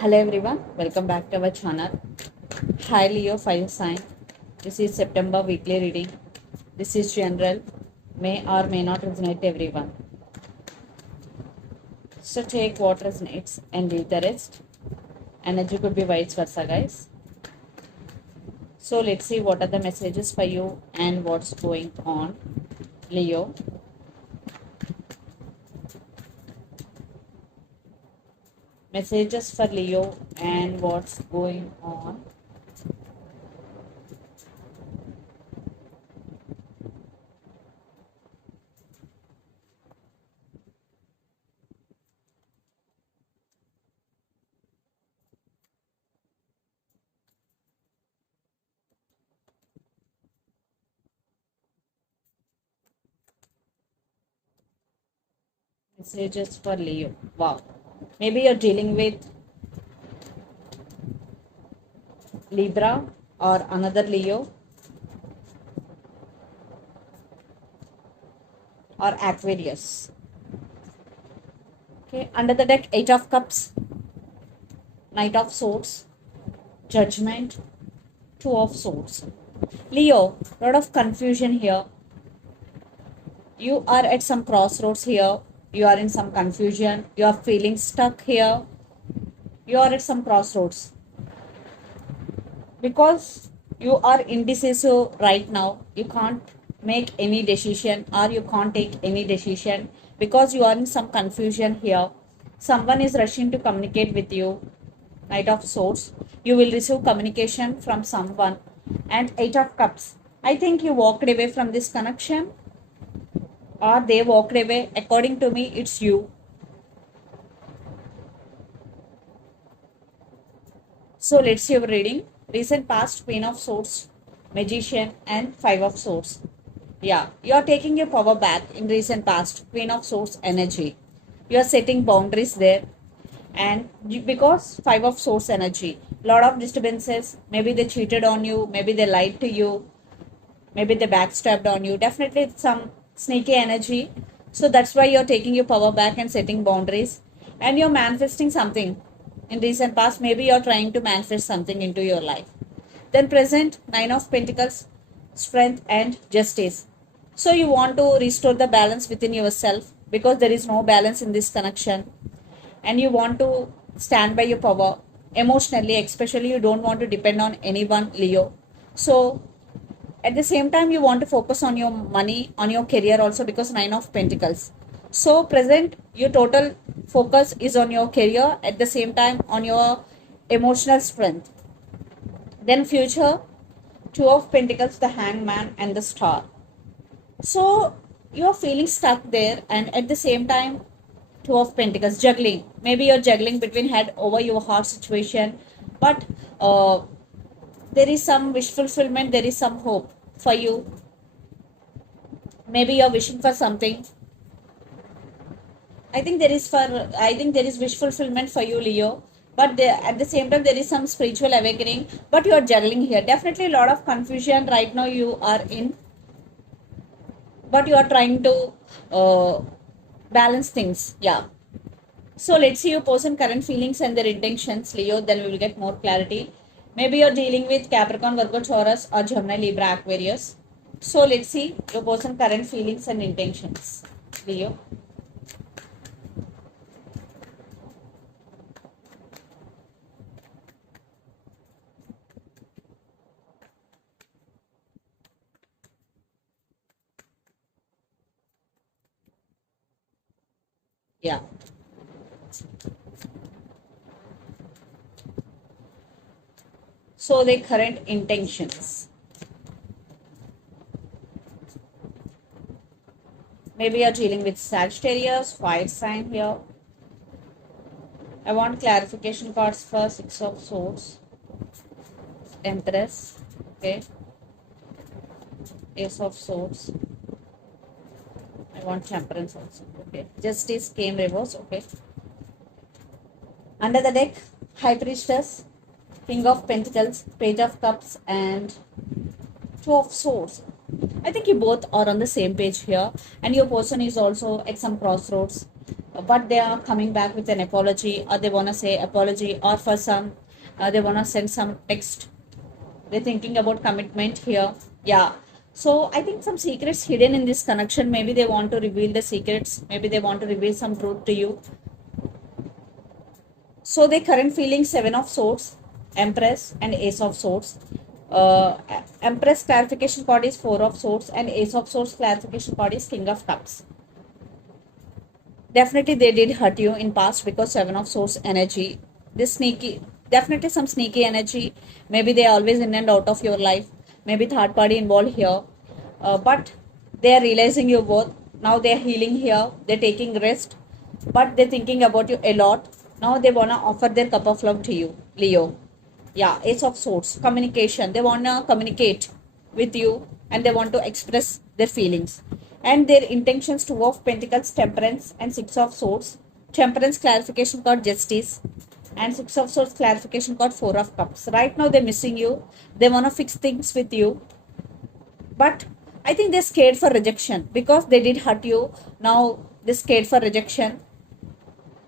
Hello everyone, welcome back to our channel. Hi Leo Fire Sign. This is September weekly reading. This is general, may or may not resonate everyone. So take what resonates and leave the rest. Energy could be vice versa, guys. So let's see what are the messages for you and what's going on, Leo. Messages for Leo and what's going on. Messages for Leo. Wow. Maybe you're dealing with Libra or another Leo or Aquarius. Okay, under the deck, Eight of Cups, Knight of Swords, Judgment, Two of Swords. Leo, lot of confusion here. You are at some crossroads here. You are in some confusion. You are feeling stuck here. You are at some crossroads. Because you are indecisive right now, you can't make any decision or you can't take any decision because you are in some confusion here. Someone is rushing to communicate with you. Knight of Swords. You will receive communication from someone. And Eight of Cups. I think you walked away from this connection or they walked away. According to me, it's you. So let's see your reading. Recent past, Queen of Swords, Magician, and Five of Swords. Yeah, you are taking your power back in recent past, Queen of Swords energy. You are setting boundaries there, and because Five of Swords energy, lot of disturbances. Maybe they cheated on you, maybe they lied to you, maybe they backstabbed on you. Definitely it's some sneaky energy. So that's why you're taking your power back and setting boundaries, and you're manifesting something in recent past. Maybe you're trying to manifest something into your life. Then present, Nine of Pentacles, strength and justice. So you want to restore the balance within yourself because there is no balance in this connection, and you want to stand by your power emotionally, especially you don't want to depend on anyone, Leo. So at the same time you want to focus on your money, on your career also, because Nine of Pentacles. So present, your total focus is on your career, at the same time on your emotional strength. Then future, Two of Pentacles, the Hangman and the Star. So you're feeling stuck there, and at the same time Two of Pentacles, juggling. Maybe you're juggling between head over your heart situation, but there is some wish fulfillment, there is some hope for you. Maybe you're wishing for something. I think there is wish fulfillment for you, Leo. But at the same time, there is some spiritual awakening. But you are juggling here. Definitely a lot of confusion right now you are in. But you are trying to balance things. Yeah. So let's see your person current feelings and their intentions, Leo. Then we will get more clarity. Maybe you're dealing with Capricorn, Virgo, Taurus, or Gemini, Libra, Aquarius. So let's see your person current feelings and intentions, Leo. Yeah. So the current intentions. Maybe you're dealing with Sagittarius, fire sign here. I want clarification cards for Six of Swords, Empress, okay, Ace of Swords. I want Temperance also, okay. Justice came reverse, okay. Under the deck, High Priestess, King of Pentacles, Page of Cups, and Two of Swords. I think you both are on the same page here, and your person is also at some crossroads. but they are coming back with an apology, or they want to say apology, or for some they want to send some text. They're thinking about commitment here. Yeah. So I think some secrets hidden in this connection. Maybe they want to reveal the secrets. Maybe they want to reveal some truth to you. So the current feeling, Seven of Swords, Empress, and Ace of Swords. Uh, Empress clarification card is Four of Swords, and Ace of Swords clarification card is King of Cups. Definitely they did hurt you in past because Seven of Swords energy. This sneaky, definitely some sneaky energy. Maybe they are always in and out of your life. Maybe third party involved here. But they are realizing your worth. Now they are healing here. They're taking rest. But they're thinking about you a lot. Now they wanna offer their cup of love to you, Leo. Yeah, Ace of Swords, communication. They wanna communicate with you and they want to express their feelings. And their intentions, Two of Pentacles, Temperance, and Six of Swords. Temperance clarification card, Justice, and Six of Swords clarification card, Four of Cups. Right now they're missing you. They wanna fix things with you, but I think they're scared for rejection because they did hurt you. Now they're scared for rejection.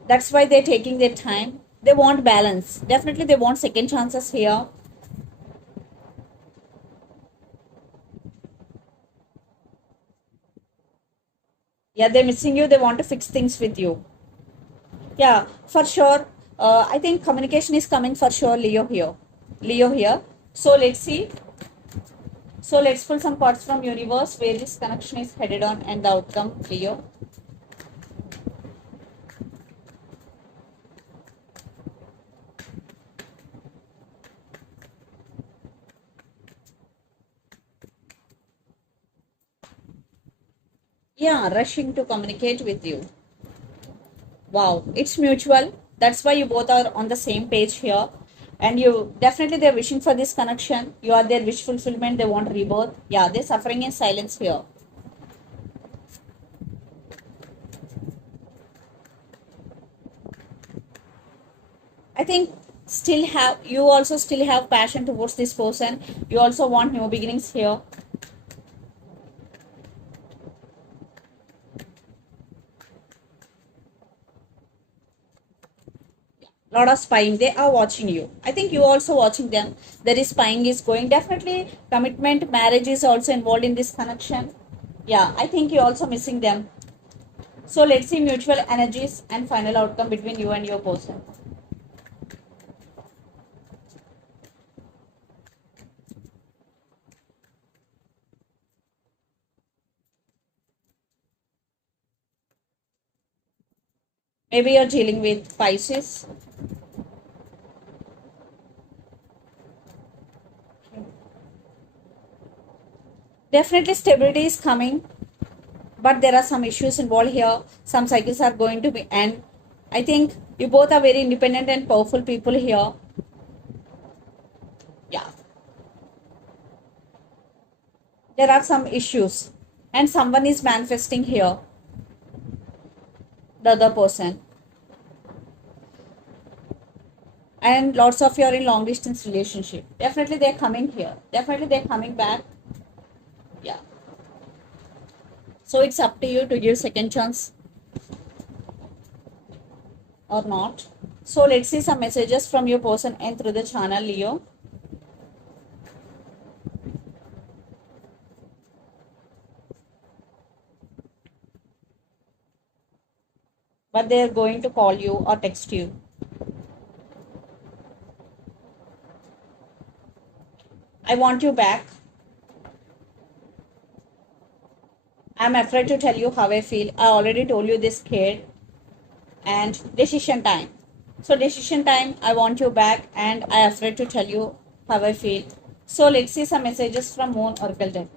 That's why they're taking their time. They want balance. Definitely they want second chances here. Yeah, they're missing you. They want to fix things with you. Yeah, for sure. I think communication is coming for sure, Leo here. Leo here. So let's see. So let's pull some cards from universe where this connection is headed on and the outcome, Leo. Yeah, rushing to communicate with you. Wow, it's mutual. That's why you both are on the same page here. And you definitely they're wishing for this connection. You are their wish fulfillment. They want rebirth. Yeah, they're suffering in silence here. I think still have you also still have passion towards this person. You also want new beginnings here. Lot of spying, they are watching you. I think you also watching them. There is spying is going. Definitely commitment, marriage is also involved in this connection. Yeah, I think you're also missing them. So let's see mutual energies and final outcome between you and your person. Maybe you're dealing with Pisces. Definitely stability is coming, but there are some issues involved here. Some cycles are going to be end. I think you both are very independent and powerful people here. Yeah, there are some issues, and someone is manifesting here. The other person, and lots of you are in long distance relationship. Definitely they're coming here. Definitely they're coming back. Yeah. So it's up to you to give second chance or not. So let's see some messages from your person and through the channel, Leo. But they're going to call you or text you. I want you back. I'm afraid to tell you how I feel. I already told you this, kid. And decision time. So decision time, I want you back and I'm afraid to tell you how I feel. So let's see some messages from Moon Oracle deck.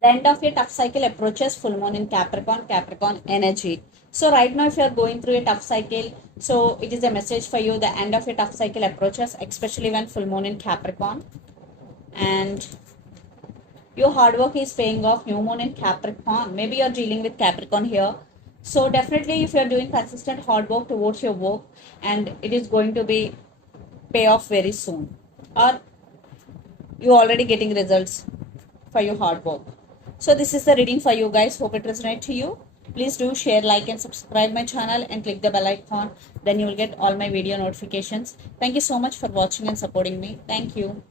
The end of your tough cycle approaches full moon in Capricorn, Capricorn energy. So right now if you are going through a tough cycle, so it is a message for you. The end of your tough cycle approaches, especially when full moon in Capricorn. And your hard work is paying off. New moon in Capricorn. Maybe you're dealing with Capricorn here. So definitely, if you are doing consistent hard work towards your work, and it is going to be pay off very soon, or you already getting results for your hard work. So this is the reading for you guys. Hope it resonates to you. Please do share, like, and subscribe my channel and click the bell icon. Then you will get all my video notifications. Thank you so much for watching and supporting me. Thank you.